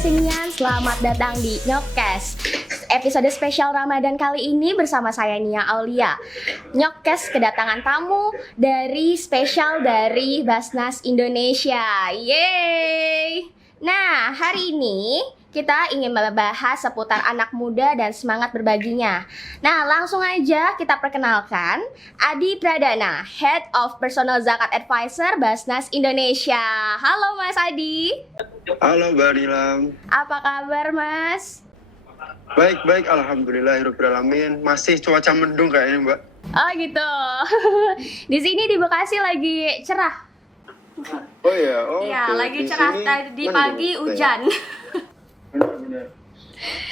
Bekasinian, selamat datang di Nyokcast. Episode spesial Ramadan kali ini bersama saya Nia Aulia. Nyokcast kedatangan tamu dari spesial dari Basnas Indonesia. Yeay! Nah, hari ini kita ingin membahas seputar anak muda dan semangat berbaginya. Nah, langsung aja kita perkenalkan Adi Pradana, Head of Personal Zakat Advisor Basnas Indonesia. Halo Mas Adi. Halo Mbak Nilam. Apa kabar Mas? Baik, alhamdulillahirobbilalamin. Masih cuaca mendung kayaknya Mbak. Oh gitu. Di sini di Bekasi lagi cerah. Oh iya, Iya, oke. lagi Di cerah. sini Tadi mendung. pagi hujan. Benar.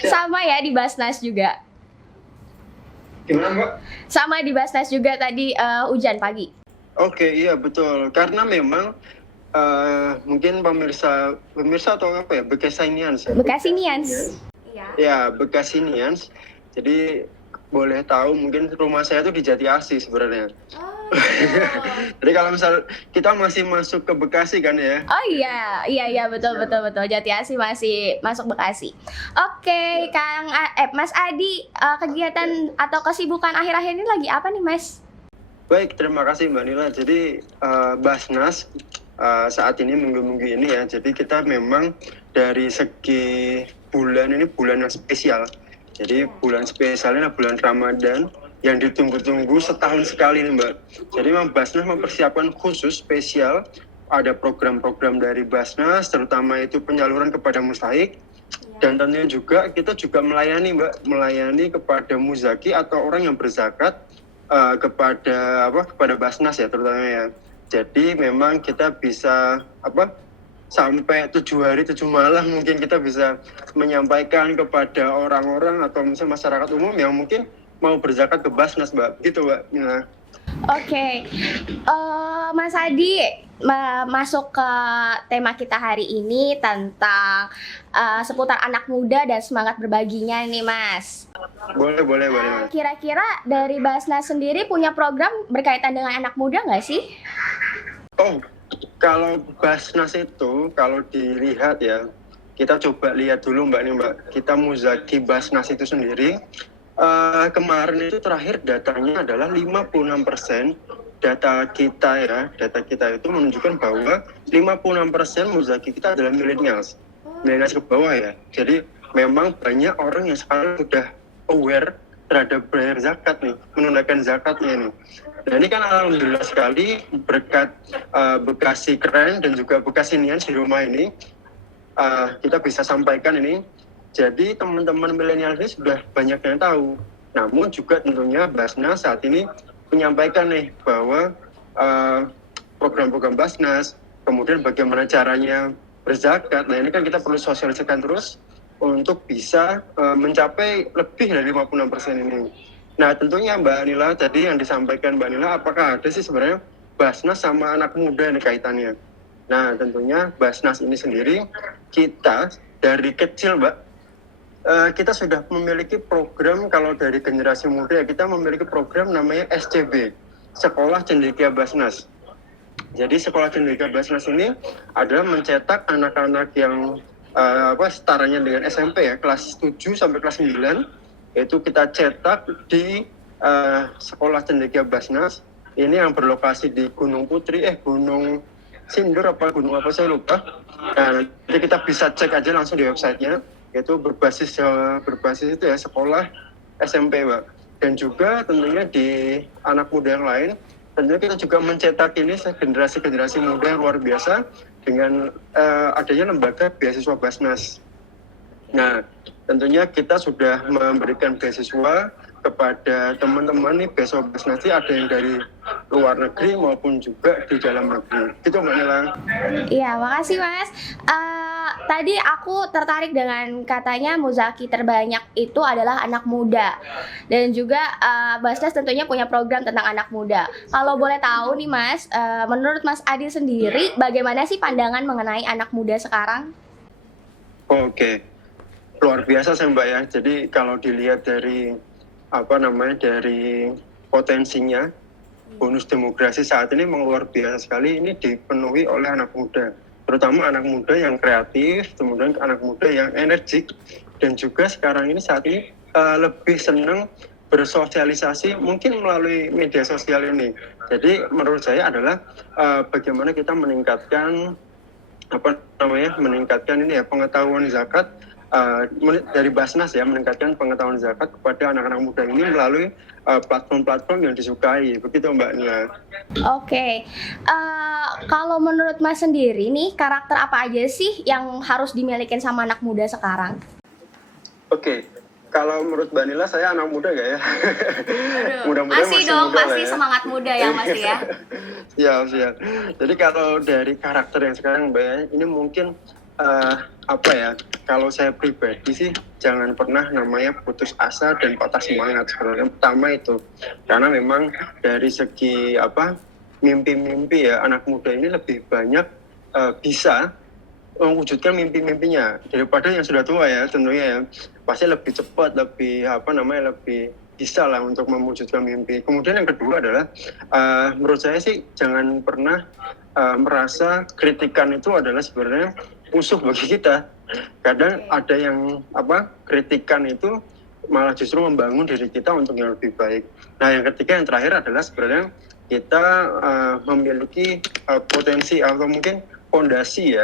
Sama ya di Basnas juga. Gimana Mbak? Sama di Basnas juga tadi hujan pagi. Oke, iya betul. Karena memang mungkin pemirsa atau apa ya, Bekasinians. Bekasinians. Iya. Ya, Bekasinians. Jadi boleh tahu mungkin rumah saya tuh di Jati Asih sebenarnya. Oh, Jadi kalau misal kita masih masuk ke Bekasi kan ya. oh iya betul. Jati Asih masih masuk Bekasi. Oke, Mas Adi, kegiatan atau kesibukan akhir-akhir ini lagi apa nih Mas? Baik, terima kasih Mbak Nila. Jadi Basnas saat ini minggu-minggu ini ya. Jadi kita memang dari segi bulan ini bulan yang spesial. Jadi bulan spesialnya bulan Ramadan yang ditunggu-tunggu setahun sekali nih Mbak. Jadi memang Basnas mempersiapkan khusus spesial. Ada program-program dari Basnas, terutama itu penyaluran kepada mustahik. Dan tentunya juga kita juga melayani kepada muzaki atau orang yang berzakat kepada Basnas ya terutama ya. Jadi memang kita bisa sampai 7 hari 7 malam mungkin kita bisa menyampaikan kepada orang-orang atau misalnya masyarakat umum yang mungkin mau berzakat ke Basnas Mbak. Gitu Mbak. Nah. Oke. Mas Adi, masuk ke tema kita hari ini tentang seputar anak muda dan semangat berbaginya nih Mas. Boleh Mas. Kira-kira dari Basnas sendiri punya program berkaitan dengan anak muda nggak sih? Oh, kalau Basnas itu kalau dilihat ya, kita coba lihat dulu Mbak. Kita muzaki Basnas itu sendiri. Kemarin itu terakhir datanya adalah 56% data kita itu menunjukkan bahwa 56% muzaki kita adalah millennials ke bawah ya. Jadi memang banyak orang yang sekarang sudah aware terhadap bayar zakat nih, menunaikan zakatnya nih. Nah ini kan alhamdulillah sekali berkat Bekasi keren dan juga Bekasinians di rumah ini kita bisa sampaikan ini. Jadi teman-teman milenial ini sudah banyak yang tahu. Namun juga tentunya Basnas saat ini menyampaikan nih bahwa program-program Basnas, kemudian bagaimana caranya berzakat. Nah ini kan kita perlu sosialisasikan terus untuk bisa mencapai lebih dari 56% ini. Nah tentunya Mbak Nila tadi yang disampaikan Mbak Nila, apakah ada sih sebenarnya Basnas sama anak muda nih kaitannya? Nah tentunya Basnas ini sendiri kita dari kecil Mbak, kita sudah memiliki program. Kalau dari generasi muda kita memiliki program namanya SCB, Sekolah Cendekia Basnas. Jadi Sekolah Cendekia Basnas ini adalah mencetak anak-anak yang setaranya dengan SMP ya, kelas 7 sampai kelas 9, yaitu kita cetak di Sekolah Cendekia Basnas. Ini yang berlokasi di Gunung Putri, Gunung Sindur gunung apa saya lupa. Nah, jadi kita bisa cek aja langsung di websitenya. Itu berbasis itu ya sekolah SMP Mbak. Dan juga tentunya di anak muda yang lain, tentunya kita juga mencetak ini generasi muda yang luar biasa dengan adanya lembaga beasiswa Basnas. Nah tentunya kita sudah memberikan beasiswa kepada teman-teman nih, beasiswa Basnas ini ada yang dari luar negeri maupun juga di dalam negeri. Gitu Mbak Nila. Iya, makasih Mas. Tadi aku tertarik dengan katanya muzaki terbanyak itu adalah anak muda. Dan juga Basnas tentunya punya program tentang anak muda. Kalau boleh tahu nih Mas, menurut Mas Adi sendiri bagaimana sih pandangan mengenai anak muda sekarang? Oke. Luar biasa sih Mbak ya. Jadi kalau dilihat dari dari potensinya, bonus demografi saat ini memang luar biasa sekali. Ini dipenuhi oleh anak muda. terutama anak muda yang kreatif, kemudian anak muda yang energik, dan juga sekarang ini saat ini lebih senang bersosialisasi mungkin melalui media sosial ini. Jadi menurut saya adalah bagaimana kita meningkatkan meningkatkan ini ya pengetahuan zakat dari Basnas ya, meningkatkan pengetahuan zakat kepada anak-anak muda ini melalui platform-platform yang disukai, begitu Mbak Nia. Oke, kalau menurut Mas sendiri nih, karakter apa aja sih yang harus dimilikin sama anak muda sekarang? Oke, kalau menurut Mbak Nila saya anak muda gak ya? Mudah-mudahan masih dong, muda pasti ya. Semangat muda ya Mas ya. Siap. Jadi kalau dari karakter yang sekarang Mbak ya, ini mungkin kalau saya pribadi sih jangan pernah namanya putus asa dan patah semangat sebenarnya. Pertama itu karena memang dari segi mimpi-mimpi ya, anak muda ini lebih banyak bisa mewujudkan mimpi-mimpinya daripada yang sudah tua ya, tentunya ya pasti lebih cepat, lebih bisa lah untuk mewujudkan mimpi. Kemudian yang kedua adalah menurut saya sih jangan pernah merasa kritikan itu adalah sebenarnya musuh bagi kita. Kadang ada yang kritikan itu malah justru membangun diri kita untuk yang lebih baik. Nah yang ketiga, yang terakhir adalah sebenarnya kita memiliki potensi atau mungkin pondasi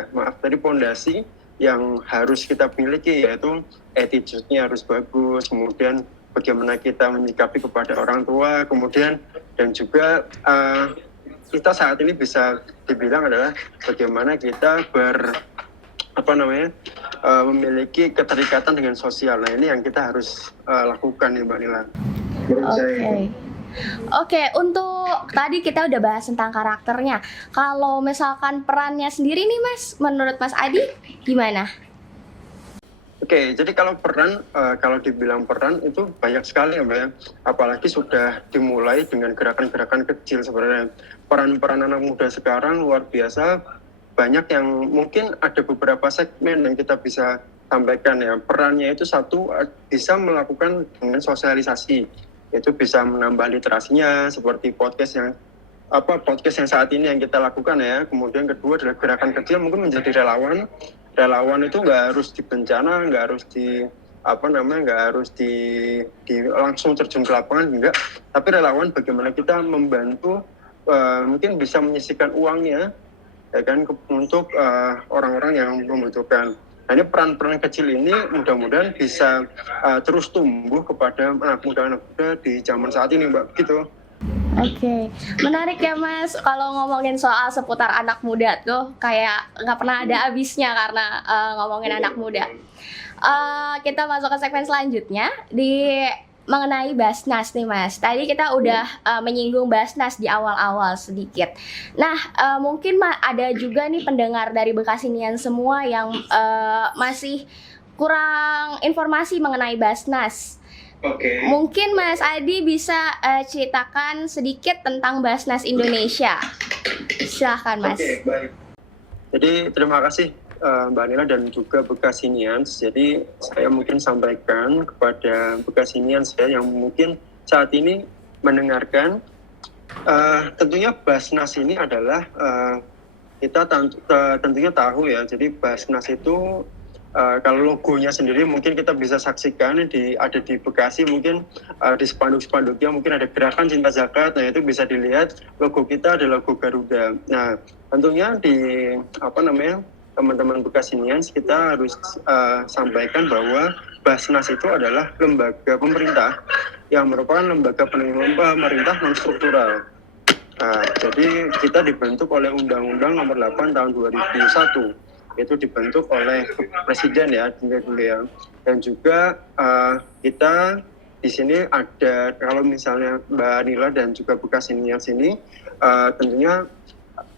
yang harus kita miliki, yaitu attitude-nya harus bagus, kemudian bagaimana kita menyikapi kepada orang tua, kemudian dan juga kita saat ini bisa dibilang adalah bagaimana kita memiliki keterikatan dengan sosial. Nah ini yang kita harus lakukan nih Mbak Nila. Oke, untuk tadi kita udah bahas tentang karakternya. Kalau misalkan perannya sendiri nih Mas, menurut Mas Adi gimana? Oke, jadi kalau dibilang peran itu banyak sekali ya Mbak ya. Apalagi sudah dimulai dengan gerakan-gerakan kecil sebenarnya. Peran-peran anak muda sekarang luar biasa, banyak yang mungkin ada beberapa segmen yang kita bisa sampaikan ya. Perannya itu satu, bisa melakukan dengan sosialisasi, yaitu bisa menambah literasinya seperti podcast yang saat ini yang kita lakukan ya. Kemudian kedua adalah gerakan kecil, mungkin menjadi relawan itu nggak harus di bencana, nggak harus langsung terjun ke lapangan, enggak, tapi relawan bagaimana kita membantu, mungkin bisa menyisihkan uangnya ya kan untuk orang-orang yang membutuhkan. Nah ini peran-peran kecil ini mudah-mudahan bisa terus tumbuh kepada anak muda di zaman saat ini Mbak, gitu. Oke, menarik ya Mas. Kalau ngomongin soal seputar anak muda tuh kayak nggak pernah ada habisnya karena ngomongin anak muda. Kita masuk ke segmen selanjutnya mengenai Basnas nih Mas. Tadi kita udah menyinggung Basnas di awal-awal sedikit. Nah, mungkin ada juga nih pendengar dari Bekasinian semua yang masih kurang informasi mengenai Basnas. Oke. Mungkin Mas Adi bisa ceritakan sedikit tentang Basnas Indonesia. Silahkan Mas. Oke, baik. Jadi terima kasih Mbak Nila dan juga Bekasinians. Jadi saya mungkin sampaikan kepada Bekasinians yang mungkin saat ini mendengarkan, tentunya Basnas ini adalah kita tentunya tahu ya. Jadi Basnas itu kalau logonya sendiri mungkin kita bisa saksikan ada di Bekasi, mungkin di spanduk-spanduknya mungkin ada gerakan cinta zakat. Nah itu bisa dilihat logo kita adalah logo Garuda. Nah tentunya teman-teman Bekasinians kita harus sampaikan bahwa Basnas itu adalah lembaga pemerintah yang merupakan lembaga pemerintah non struktural. Jadi kita dibentuk oleh Undang-Undang Nomor 8 Tahun 2001. Itu dibentuk oleh Presiden ya, dan juga kita di sini ada, kalau misalnya Mbak Nila dan juga Bekasinians ini tentunya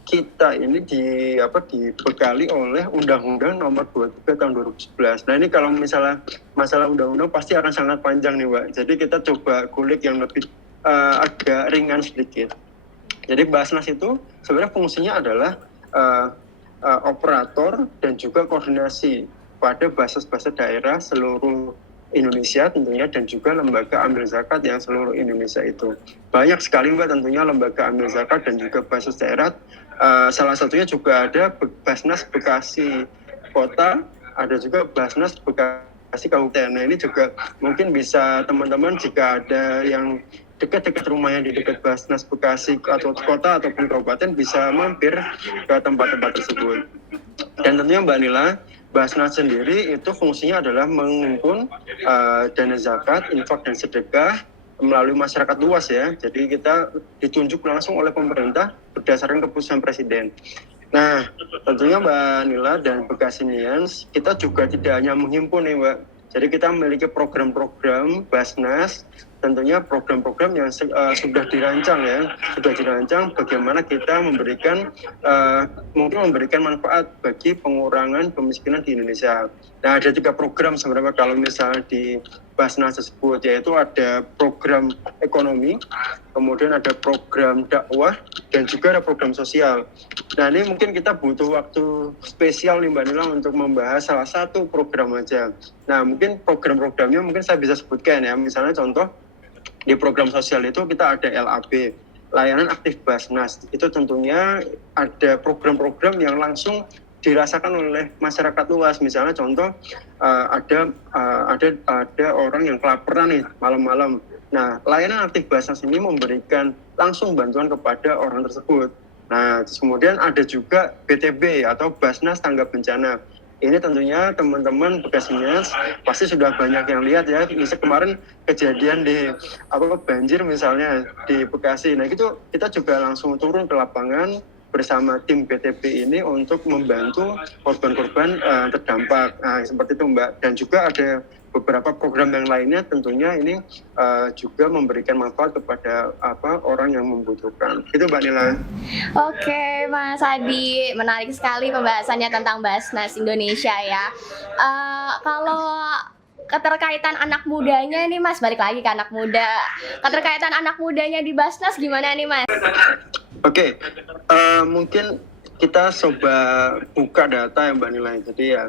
kita ini dibekali oleh Undang-Undang Nomor 23 Tahun 2011. Nah ini kalau misalnya masalah undang-undang pasti akan sangat panjang nih Mbak. Jadi kita coba kulik yang lebih agak ringan sedikit. Jadi Basnas itu sebenarnya fungsinya adalah operator dan juga koordinasi pada basis-basis daerah seluruh Indonesia tentunya, dan juga lembaga amil zakat yang seluruh Indonesia itu. Banyak sekali Mbak tentunya lembaga amil zakat dan juga Basnas daerah. Salah satunya juga ada Basnas Bekasi Kota, ada juga Basnas Bekasi Kabupaten. Nah ini juga mungkin bisa teman-teman jika ada yang dekat-dekat rumahnya di dekat Basnas Bekasi atau kota ataupun kabupaten bisa mampir ke tempat-tempat tersebut. Dan tentunya Mbak Nila, Basnas sendiri itu fungsinya adalah menghimpun dana zakat, infak dan sedekah melalui masyarakat luas ya. Jadi kita ditunjuk langsung oleh pemerintah berdasarkan keputusan presiden. Nah, tentunya Mbak Nila dan Bekasinians, kita juga tidak hanya menghimpun nih Mbak. Jadi kita memiliki program-program Basnas, tentunya program-program yang sudah dirancang ya, bagaimana kita memberikan mungkin memberikan manfaat bagi pengurangan kemiskinan di Indonesia. Nah, ada 3 program sebenarnya kalau misalnya di Basnas tersebut, yaitu ada program ekonomi, kemudian ada program dakwah, dan juga ada program sosial. Nah, ini mungkin kita butuh waktu spesial nih Mbak Nila untuk membahas salah satu program aja. Nah, mungkin program-programnya mungkin saya bisa sebutkan ya, misalnya contoh di program sosial itu kita ada LAB, layanan aktif Basnas. Itu tentunya ada program-program yang langsung dirasakan oleh masyarakat luas. Misalnya contoh ada orang yang kelaparan nih malam-malam. Nah, layanan aktif Basnas ini memberikan langsung bantuan kepada orang tersebut. Nah, kemudian ada juga BTB atau Basnas Tanggap Bencana. Ini tentunya teman-teman Bekasinians pasti sudah banyak yang lihat ya. Misal kemarin kejadian di banjir misalnya di Bekasi. Nah, itu kita juga langsung turun ke lapangan bersama tim BTP ini untuk membantu korban-korban terdampak. Nah, seperti itu Mbak. Dan juga ada beberapa program yang lainnya tentunya ini juga memberikan manfaat kepada orang yang membutuhkan. Itu Mbak Nila. Oke, Mas Adi, menarik sekali pembahasannya tentang Basnas Indonesia ya. Kalau keterkaitan anak mudanya nih Mas, balik lagi ke anak muda. Keterkaitan anak mudanya di Basnas gimana nih Mas? Oke, mungkin kita coba buka data ya Mbak Nila. Jadi ya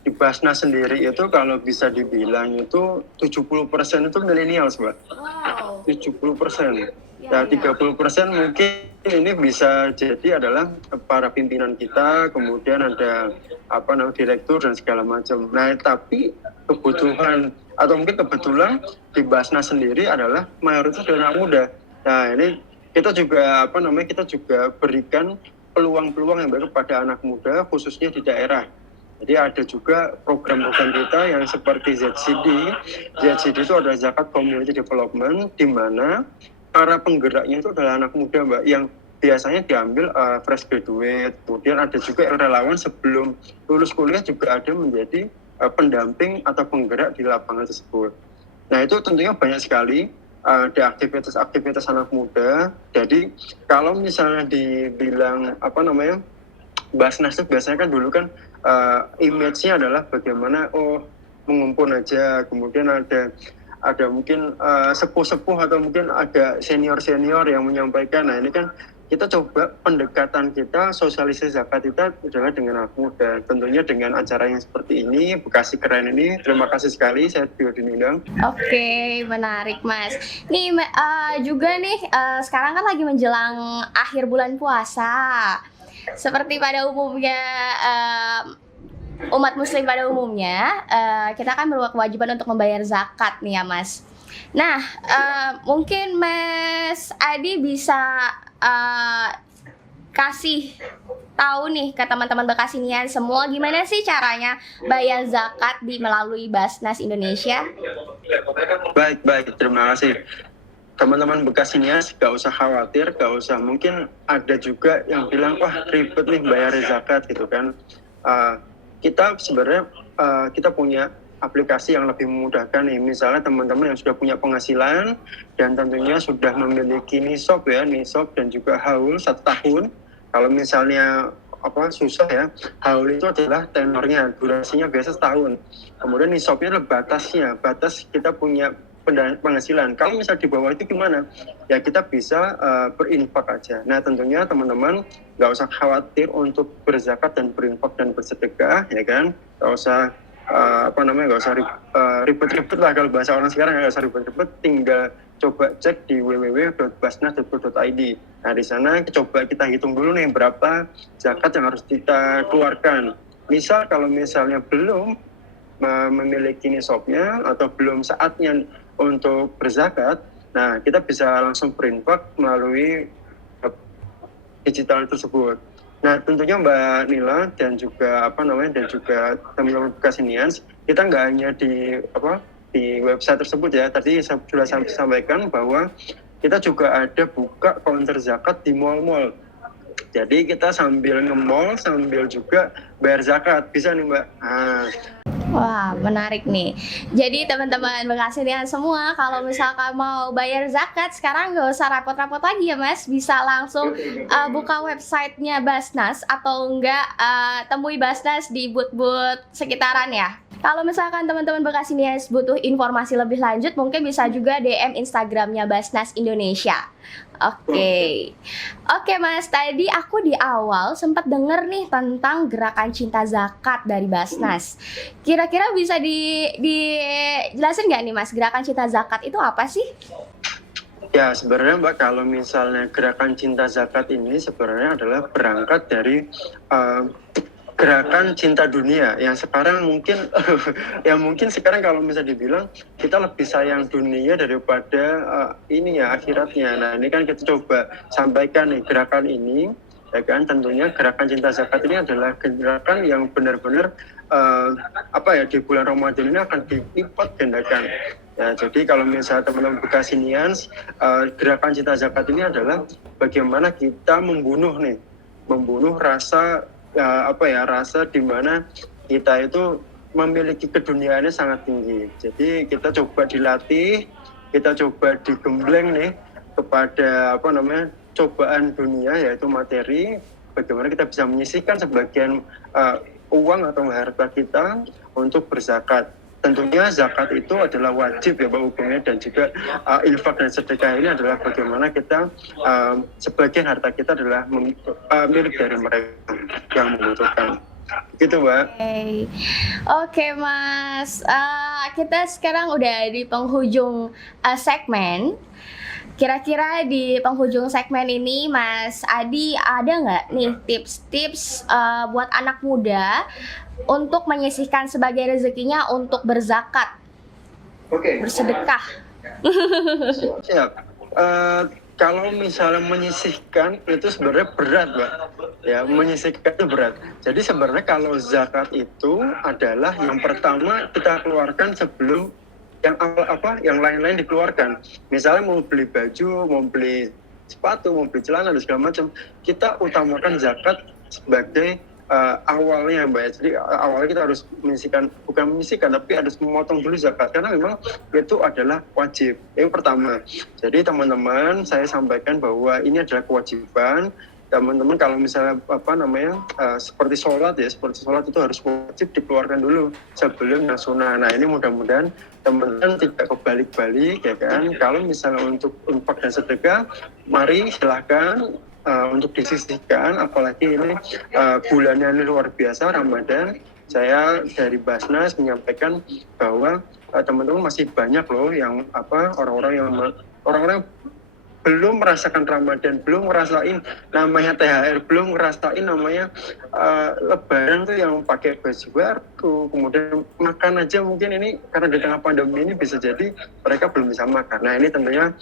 di Basnas sendiri itu kalau bisa dibilang itu 70% itu milenials Mbak. Wow. 70%. Ya 30% mungkin ini bisa jadi adalah para pimpinan kita, kemudian ada direktur dan segala macam. Nah, tapi kebutuhan atau mungkin kebetulan di Basnas sendiri adalah mayoritas dari anak muda. Nah, ini kita juga kita juga berikan peluang-peluang yang baik kepada anak muda khususnya di daerah. Jadi ada juga program-program kita yang seperti ZCD. ZCD itu adalah Zakat Community Development, di mana para penggeraknya itu adalah anak muda Mbak, yang biasanya diambil fresh graduate. Kemudian ada juga yang relawan sebelum lulus kuliah juga ada menjadi pendamping atau penggerak di lapangan tersebut. Nah, itu tentunya banyak sekali ada aktivitas-aktivitas anak muda. Jadi kalau misalnya dibilang Basnas itu biasanya kan dulu kan image-nya adalah bagaimana mengumpul aja, kemudian ada mungkin sepuh-sepuh atau mungkin ada senior-senior yang menyampaikan. Nah, ini kan kita coba pendekatan kita, sosialisasi zakat kita adalah dengan anak muda. Tentunya dengan acara yang seperti ini, Bekasi Keren ini. Terima kasih sekali, saya Tio Dinindang. Oke, menarik Mas. Nih juga nih sekarang kan lagi menjelang akhir bulan puasa. Seperti pada umumnya umat muslim pada umumnya, kita kan berkewajiban untuk membayar zakat nih ya Mas. Nah, mungkin Mas Adi bisa kasih tahu nih ke teman-teman Bekasinian semua gimana sih caranya bayar zakat melalui Basnas Indonesia? Baik, terima kasih. Teman-teman Bekasinian gak usah khawatir, gak usah, mungkin ada juga yang bilang, wah ribet nih bayar zakat gitu kan. Kita sebenarnya kita punya aplikasi yang lebih memudahkan nih. Misalnya teman-teman yang sudah punya penghasilan dan tentunya sudah memiliki nisab dan juga haul 1 tahun. Kalau misalnya susah ya, haul itu adalah tenornya, durasinya biasa 1 tahun. Kemudian nisabnya adalah batas kita punya penghasilan. Kalau misal di bawah itu gimana? Ya kita bisa berinfak aja. Nah, tentunya teman-teman nggak usah khawatir untuk berzakat dan berinfak dan bersedekah, ya kan? Nggak usah apa namanya, nggak usah ribet-ribet lah kalau bahasa orang sekarang, nggak usah ribet-ribet, tinggal coba cek di www.basnas.go.id. Nah di sana coba kita hitung dulu nih berapa zakat yang harus kita keluarkan. Misal kalau misalnya belum memiliki nisabnya atau belum saatnya untuk berzakat, nah kita bisa langsung berinfak melalui digital tersebut. Nah tentunya Mbak Nila dan juga teman-teman Bekasinians, kita nggak hanya di website tersebut ya. Tadi saya sudah sampaikan bahwa kita juga ada buka counter zakat di mall-mall. Jadi kita sambil nge-mall sambil juga bayar zakat, bisa nih Mbak. Wah, menarik nih. Jadi teman-teman Bekasinian semua, kalau misalkan mau bayar zakat sekarang nggak usah rapot-rapot lagi ya Mas, bisa langsung buka websitenya Basnas atau enggak temui Basnas di booth-booth sekitaran ya. Kalau misalkan teman-teman Bekasinian butuh informasi lebih lanjut, mungkin bisa juga DM Instagramnya Basnas Indonesia. Oke Mas, tadi aku di awal sempat denger nih tentang gerakan cinta zakat dari Basnas. Kira-kira bisa dijelasin nggak nih Mas, gerakan cinta zakat itu apa sih? Ya sebenarnya Mbak, kalau misalnya gerakan cinta zakat ini sebenarnya adalah berangkat dari gerakan cinta dunia yang sekarang mungkin mungkin sekarang kalau misalnya dibilang kita lebih sayang dunia daripada akhiratnya. Nah ini kan kita coba sampaikan nih gerakan ini, ya kan. Tentunya gerakan cinta zakat ini adalah gerakan yang benar-benar di bulan Ramadan ini akan dilipat gandakan. Ya, jadi kalau misalnya teman-teman Bekasinians, gerakan cinta zakat ini adalah bagaimana kita membunuh rasa rasa di mana kita itu memiliki keduniaannya sangat tinggi. Jadi kita coba dilatih, kita coba digembleng nih kepada cobaan dunia, yaitu materi. Bagaimana kita bisa menyisihkan sebagian uang atau harta kita untuk berzakat. Tentunya zakat itu adalah wajib ya Pak hukumnya, dan juga infak dan sedekah ini adalah bagaimana kita sebagian harta kita adalah milik dari mereka yang membutuhkan. Gitu Mbak. Oke Mas, kita sekarang udah di penghujung segmen. Kira-kira di penghujung segmen ini Mas Adi ada nggak nih tips-tips buat anak muda untuk menyisihkan sebagai rezekinya untuk berzakat, bersedekah? Siap. Kalau misalnya menyisihkan itu sebenarnya berat, Mbak. Ya, menyisihkan itu berat. Jadi sebenarnya kalau zakat itu adalah yang pertama kita keluarkan sebelum yang lain-lain dikeluarkan. Misalnya mau beli baju, mau beli sepatu, mau beli celana dan segala macam, kita utamakan zakat sebagai awalnya Mbak. Jadi awalnya kita harus bukan menyisihkan tapi harus memotong dulu zakat, karena memang itu adalah wajib. Yang pertama. Jadi teman-teman, saya sampaikan bahwa ini adalah kewajiban. Teman-teman kalau misalnya seperti sholat itu harus wajib dikeluarkan dulu sebelum yang sunnah. Nah ini mudah-mudahan teman-teman tidak kebalik-balik ya kan. Kalau misalnya untuk infak dan sedekah, mari silahkan untuk disisihkan, apalagi ini bulannya ini luar biasa Ramadan. Saya dari Basnas menyampaikan bahwa teman-teman masih banyak loh yang orang-orang belum merasakan Ramadan, belum ngerasain namanya THR, belum ngerasain namanya Lebaran tuh yang pakai baju baru, kemudian makan aja mungkin ini karena di tengah pandemi ini bisa jadi mereka belum bisa makan. Nah ini tentunya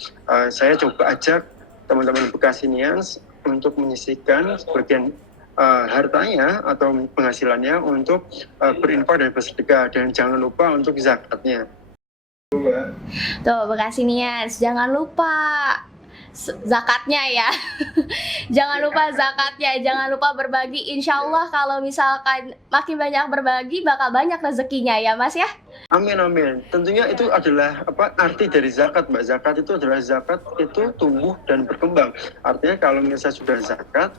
saya coba ajak teman-teman Bekasinians untuk menyisihkan sebagian hartanya atau penghasilannya untuk berinfak dan bersedekah, dan jangan lupa untuk zakatnya. Tuh Bekasinians, jangan lupa zakatnya ya. Jangan lupa zakatnya, jangan lupa berbagi. Insya Allah kalau misalkan makin banyak berbagi bakal banyak rezekinya ya Mas ya. Amin amin. Tentunya itu adalah arti dari zakat Mbak. Zakat itu tumbuh dan berkembang. Artinya kalau misalnya sudah zakat,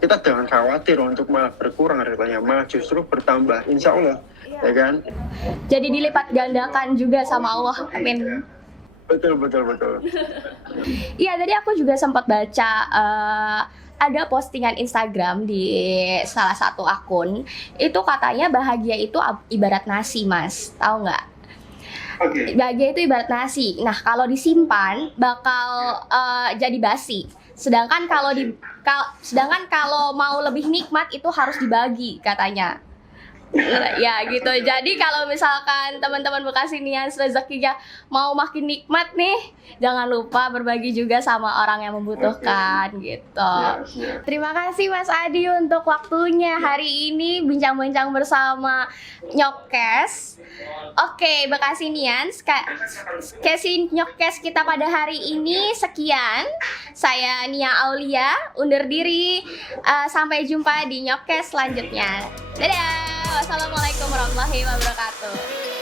kita jangan khawatir untuk malah berkurang hartanya, malah justru bertambah. Insya Allah, ya kan? Jadi dilipat gandakan juga sama Allah. Amin. Betul. Iya, tadi aku juga sempat baca ada postingan Instagram di salah satu akun, itu katanya bahagia itu ibarat nasi, Mas. Tahu nggak? Oke. Bahagia itu ibarat nasi. Nah, kalau disimpan bakal jadi basi. Sedangkan kalau mau lebih nikmat itu harus dibagi katanya. Ya gitu. Jadi kalau misalkan teman-teman Bekasinians rezekinya mau makin nikmat nih, jangan lupa berbagi juga sama orang yang membutuhkan gitu. Terima kasih Mas Adi untuk waktunya hari ini bincang-bincang bersama Nyokes. Oke, Bekasinians, Casey Nyokes kita pada hari ini sekian. Saya Nia Aulia undur diri. Sampai jumpa di Nyokes selanjutnya. Dadah. Wassalamualaikum warahmatullahi wabarakatuh.